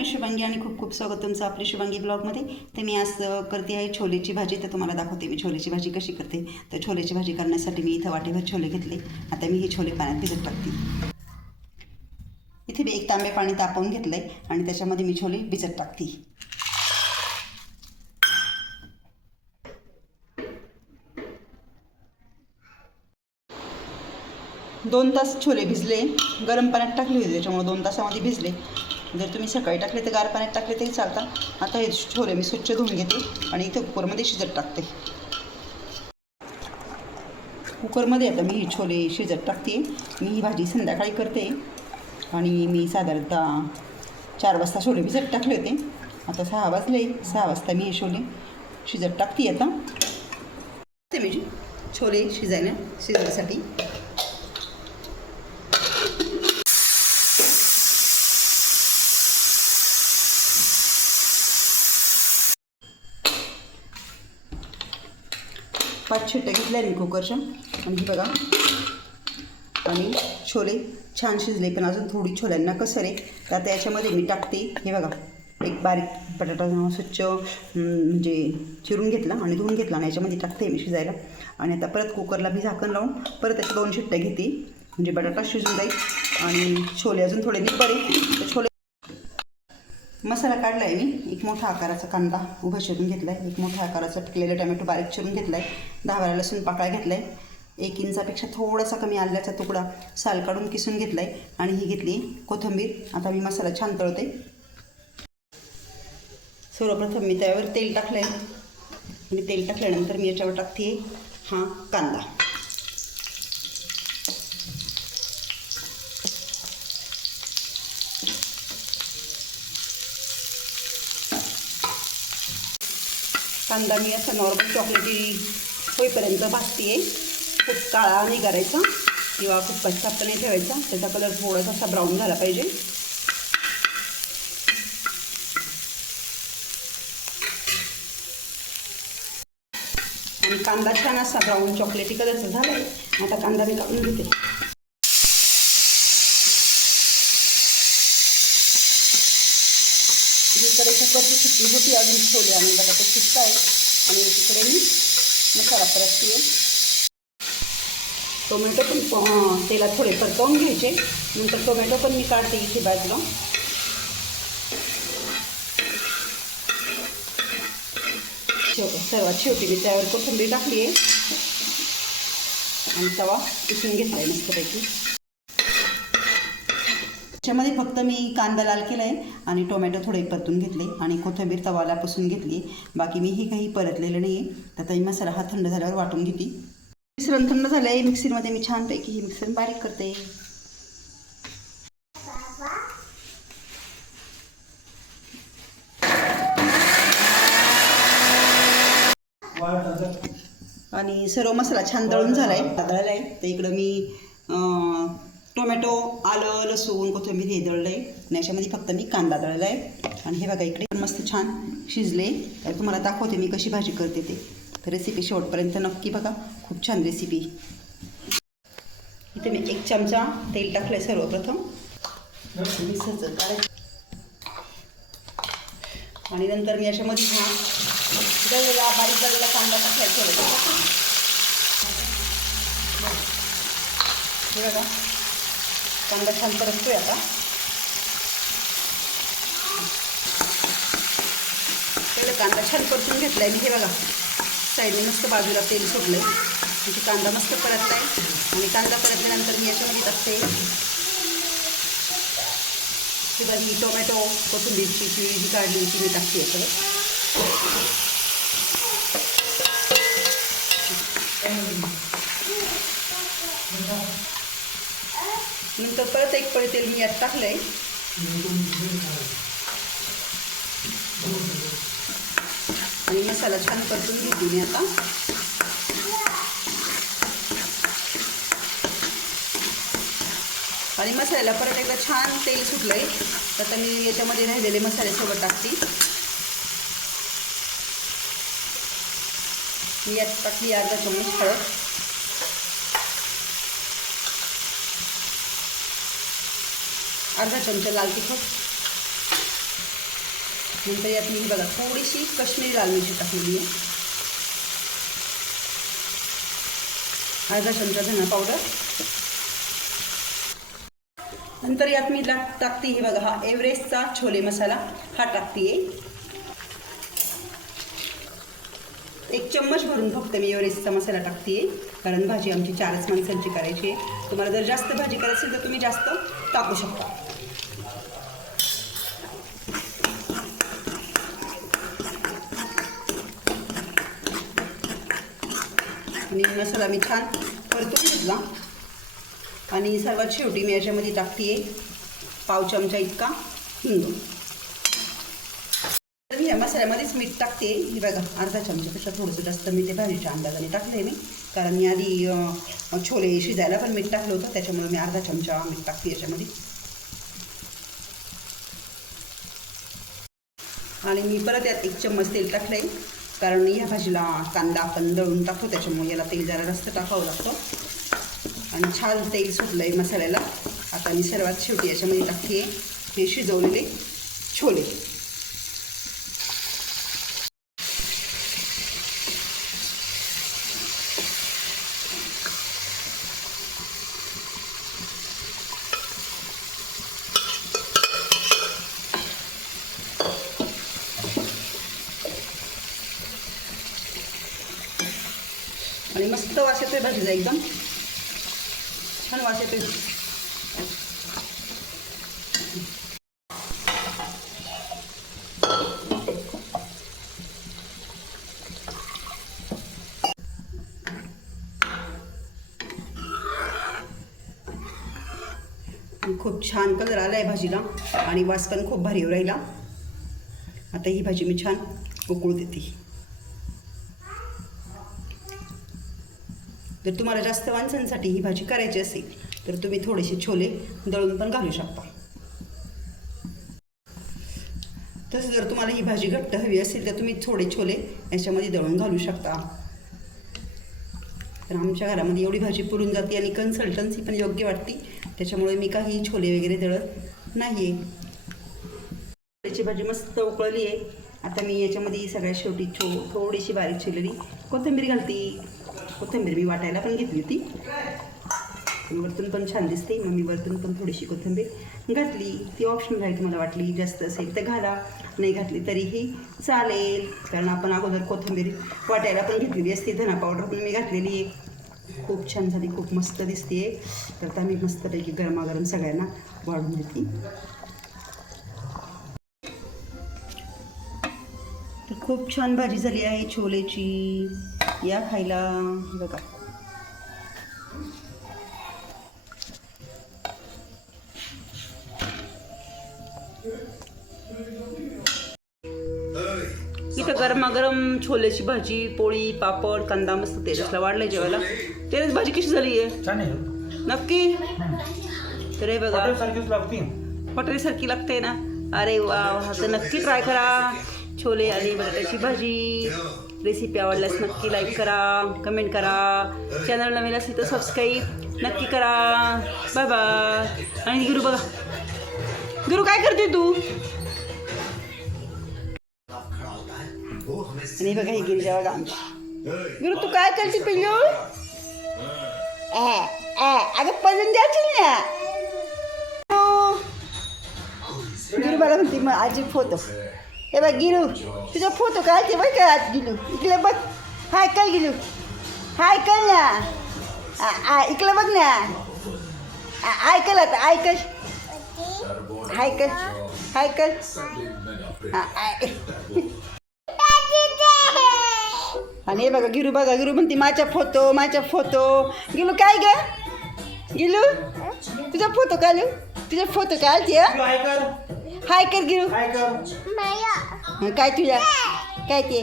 मी शुभांगी आणि खूप खूप स्वागत तुमचं आपली शुभांगी ब्लॉगमध्ये. तर मी आज करते आहे छोलेची भाजी. तर तुम्हाला दाखवते मी छोलेची भाजी कशी करते. तर छोलेची भाजी करण्यासाठी मी इथं वाटेभर छोले घेतले. आता मी हे छोले पाण्यात भिजत टाकते. इथे मी एक तांबे पाणी तापवून घेतलं आहे आणि त्याच्यामध्ये मी छोले भिजत टाकते. दोन तास छोले भिजले. गरम पाण्यात टाकले होते त्याच्यामुळे दोन तासामध्ये भिजले. जर तुम्ही सकाळी टाकले तर गार पाण्यात टाकले तरी चालतात आता हे छोले मी स्वच्छ धुवून घेते आणि इथं कुकरमध्ये शिजत टाकते. कुकरमध्ये आता मी हे छोले शिजत टाकते. मी ही भाजी संध्याकाळी करते आणि मी साधारणतः चार वाजता छोले भिजत टाकले होते. आता सहा वाजले सहा वाजता मी हे छोले शिजत टाकते आता. ते मी छोले शिजायला शिजण्यासाठी पाच शिट्ट्या घेतल्या मी कुकरच्या आणि बघा. आणि छोले छान शिजले पण अजून थोडी छोल्यांना कसं आहे. तर आता याच्यामध्ये मी टाकते. हे बघा. एक बारीक बटाटा स्वच्छ म्हणजे चिरून घेतला आणि धुवून घेतला. आणि याच्यामध्ये टाकते मी शिजायला. आणि आता परत कुकरला मी झाकण लावून परत त्याच्या दोन शिट्ट्या घेते. म्हणजे बटाटा शिजून जाईल. आणि छोले अजून थोडे निब्बरे तर छोले मसाला काढला आहे मी. एक मोठा आकाराचा कांदा उभा चिरून घेतला आहे एक मोठ्या आकाराचा पिकलेला टमॅटो बारीक चिरून घेतला आहे दहा बारा लसूण पाकळा घेतला आहे एक इंचापेक्षा थोडासा कमी आल्याचा तुकडा साल काढून किसून घेतला आहे आणि ही घेतली कोथिंबीर. आता मी मसाला छान तळते. सर्वप्रथम मी त्यावर तेल टाकलं आहे आणि तेल टाकल्यानंतर मी याच्यावर टाकते हा कांदा. कांदा मी असा नॉर्मल चॉकलेटी होईपर्यंत भाजते आहे खूप काळा नाही करायचा किंवा खूप कच्चाप नाही ठेवायचा. त्याचा कलर थोडासा असा ब्राऊन झाला पाहिजे. आणि कांदा छान असा ब्राऊन चॉकलेटी कलरचा झाला आहे आता कांदा मी काढून घेते. इकडे कुकरची शिट्टी होती अजून ठेवली आणि बटाटे शिजत आहे. आणि तिकडे मी मसाला परतते. टोमॅटो पण तेलात थोडे परतवून घ्यायचे. नंतर टोमॅटो पण मी काढते इथे बाजूला. सर्वात शेवटी मी त्यावर कोथिंबीर टाकली आहे. आणि तवा पुसून घेतला आहे मस्तपैकी. त्याच्यामध्ये फक्त मी कांदा लाल केला आहे आणि टोमॅटो थोडे परतून घेतले आणि कोथिंबीर तवाला पुसून घेतली. बाकी मी ही काही परतलेलं नाही आहे तर आता मी मसाला हा थंड झाल्यावर वाटून घेते. मिश्रण थंड झालं आहे मिक्सरमध्ये मी छानपैकी ही मिक्सर बारीक करते. आणि सर्व मसाला छान दळून झाला आहे दळला आहे. तर इकडं मी टोमॅटो आलं लसूण कोथिंबीर हे दळलं आहे आणि याच्यामध्ये फक्त मी कांदा दळला आहे आणि हे बघा इकडे मस्त छान शिजले. तर तुम्हाला दाखवते मी कशी भाजी करते ते. तर रेसिपी शेवटपर्यंत नक्की बघा. खूप छान रेसिपी इथे मी एक चमचा तेल टाकलं आहे सर्वप्रथम. आणि आणि नंतर मी याच्यामध्ये हा दळलेला बारीक दळलेला कांदा टाकायचा ठेवायचा हे बघा. कांदा छान परततोय आता. तेवढं कांदा छान परतून घेतला आहे मी. हे बघा साईडने मस्त बाजूला तेल सुटलं आहे म्हणजे कांदा मस्त परतला आहे आणि कांदा परतल्यानंतर मी याच्यामध्ये टाकते किंवा ही टोमॅटो कोथिंबीरची पिळी जी काढली होती मी टाकते याच्यावर. नंतर परत एक पळी तेल मी यात टाकलंय. आणि मसाला छान परतून घेते मी आता. आणि मसाल्याला परत एकदा छान तेल सुटलंय. तर आता मी याच्यामध्ये राहिलेले मसाले सोबत टाकते. मी यात टाकली अर्धा चमच. हळद अर्धा चमचा लाल तिखट. नंतर यात मी बघा थोडीशी कश्मीरी लाल मिरची टाकलेली आहे. अर्धा चमचा धना पावडर. नंतर यात मी टाकते हे बघा हा एव्हरेस्टचा छोले मसाला हा टाकते एक चम्मच भरून फक्त मी एवरेस्टचा मसाला टाकते कारण भाजी आमची चारच माणसांची करायची आहे. तुम्हाला जर जास्त भाजी करायची असेल तर तुम्ही जास्त टाकू शकता. आणि मसाला मी छान परतून घेतला. आणि सर्वात शेवटी मी याच्यामध्ये टाकते पाव चमचा इतका हिंग. मसाल्यामध्येच मीठ टाकते. हे बघा अर्धा चमच्यापेक्षा थोडंसं जास्त मी ते भाजीच्या अंदाजाने टाकलं आहे मी. कारण मी आधी छोले शिजायला पण मीठ टाकलं होतं. त्याच्यामुळे मी अर्धा चमचा मीठ टाकते याच्यामध्ये. आणि मी परत यात एक चम्मच तेल टाकलं आहे कारण या भाजीला कांदा आपण दळून टाकतो. त्याच्यामुळे याला तेल जरा जास्त टाकावं लागतं. आणि छान तेल सुटलं आहे मसाल्याला. आता मी सर्वात शेवटी याच्यामध्ये टाकते हे शिजवलेले छोले. आणि मस्त वास येतोय भाजीचा एकदम. छान वास येतोय. खूप छान कलर आला आहे भाजीला आणि वास पण खूप भारी राहिला. आता ही भाजी मी छान उकळू देते. जर तुम्हाला जास्त माणसांसाठी ही भाजी करायची असेल तर तुम्ही थोडेसे छोले दळून पण घालू शकता. तसं जर तुम्हाला ही भाजी घट्ट हवी असेल तर तुम्ही थोडे छोले याच्यामध्ये दळून घालू शकता. तर आमच्या घरामध्ये एवढी भाजी पुरून जाते आणि कन्सल्टन्सी पण योग्य वाटते. त्याच्यामुळे मी काही छोले वगैरे दळत नाही आहे छोलेची भाजी मस्त उकळली आहे. आता मी याच्यामध्ये सगळ्यात शेवटी छो थोडीशी बारीक चिरलेली कोथिंबीर घालते. कोथिंबीर मी वाटायला पण घेतली होती. वरतून पण छान दिसते. मग मी वरतून पण थोडीशी कोथिंबीर घातली. ती ऑप्शनल आहे तुम्हाला वाटली. जास्त असेल तर घाला. नाही घातली तरीही चालेल. कारण आपण अगोदर कोथिंबीर वाटायला पण घेतलेली असते. धना पावडर पण मी घातलेली आहे. खूप छान झाली. खूप मस्त दिसते तर आता मी मस्तपैकी गरमागरम सगळ्यांना वाढून देते. खूप छान भाजी झाली आहे. छोलेची या खायला बघा. इथं गरमागरम छोलेची भाजी पोळी पापड कांदा मस्त तेजसला वाढलंय जेवायला. तेच भाजी कशी झाली आहे? नक्की? तर हे बघा. हॉटेलसारखी लागते ना? अरे वा वा तर नक्की ट्राय करा. छोले आणि बटाट्याची भाजी. रेसिपी आवडल्यास नक्की लाईक करा कमेंट करा. चॅनल नवीन असेल तर सबस्क्राईब नक्की करा. बाय बाय आणि गुरु बघा. गुरु काय करते तू? आणि बघा ही गिरिजा बघा गुरु तू काय करते पिल्लू? अगं पजून द्यायची ना गिरू मला म्हणते मग आजी फोटो. हे बघ गिरू तुझा फोटो काय ते बघ काय गिलू. इकडे बघ. हाय काय गिलू. हाय कर ना. इकडे बघ ना. ऐकल आता ऐकल. हाय कर हाय कर आ, आय. आणि हे बघा गिरू बघा गिरू म्हणते माझ्या फोटो माझ्या फोटो. गिलू काय ग? गिलू तुझा फोटो काढू तुझा फोटो ते काय कर हाय कर गिरू काय कर हं, काय तुझ्या काय ते